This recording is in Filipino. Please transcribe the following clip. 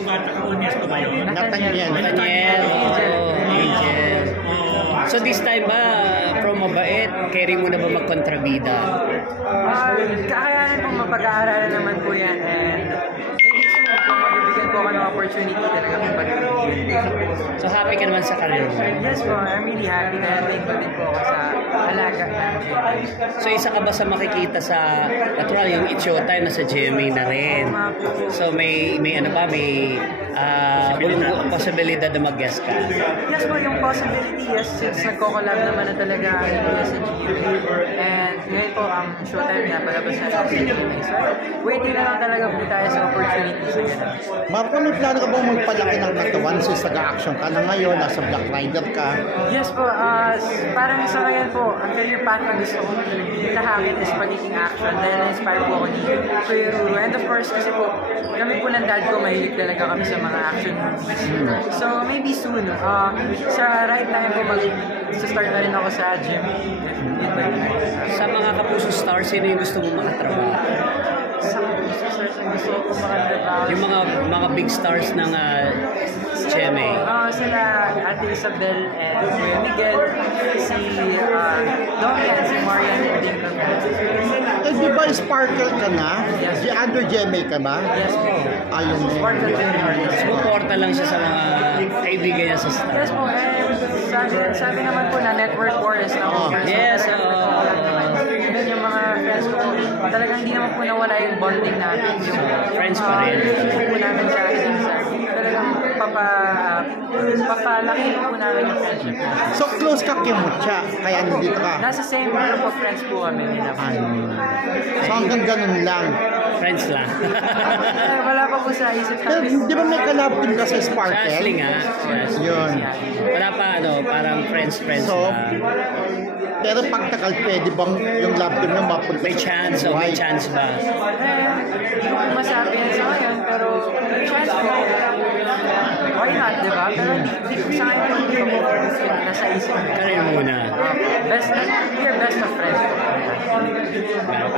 Bata ka, honesto ba yun? Nathaniel. Nathaniel. Angel. So this time ba, from mabait, carry mo na ba magkontrabida? Kakayanin pong mapag-aaralan naman po yan, and maybe soon kung mabibigyan ko ako ng opportunity talaga mapag-aaralan. So happy ka naman sa career mo? Yes po, I'm really happy na thankful din po ako sa alaga ng GMA. So isa ka ba sa makikita sa, natural yung It's Showtime na sa GMA na rin? So may ano ba, may posibilidad na mag-guest ka? Yes po, yung possibility, yes, since nagko-collab naman na talaga ang ABS sa GMA. And ngayon po, ang Showtime na palabas na sa GMA. So, waiting na lang talaga po tayo sa opportunity sa ganun. Marco, may plano ka bang magpalaki ng katawan since nag-action ka na ngayon, nasa Black Rider ka? Yes po, parang sa ngayon po, ang career path na gusto kong tahakin is pagiging action dahil na-inspire po ako ni Kuya Ruru. And of course, kasi po, kami po ng dad ko, mahilig talaga kami sa mga action movies. So maybe soon, sa right time po, mag-start na rin ako sa gym. Sa mga Kapuso stars, sino yung gusto mo makatrabaho? Sa Kapuso stars, ang gusto ko makatrabaho. Yung mga big stars ng GMA. Sila Ate Isabel and Kuya Miguel, si Dorian, si Marian Dingdong. Eh, di ba sparkle ka na? Yes. Under GMA ka ba? Yes po. Ayun mo. Sparkle very hard. Sumuporta lang siya sa mga kaibigan niya sa star. Yes po, sabi naman po na network wars na ako. Yes, Even yung mga friends ko, talagang hindi naman po nawala yung bonding natin. Yung Friends pa rin. Yung po namin sa talagang papalaki po namin yung friendship natin. So close ka kay Mucha, kaya nandito ka. Nasa same group of friends po kami. So hanggang ganun lang. Friends lang. Wala pa po sa isip Pero namin. di ba may collab din ka sa Sa Sparkle? Ashley nga. Yun. Wala pa parang friends So, lang. pero pagtakal, pwede bang yung love team na mapunta May sa chance, may chance ba? Hindi ko masabi yan sa ngayon, pero may chance po. Why not, di ba? Pero hindi sa ngayon, hindi ko po nasa isip. Career muna. We're best of friends.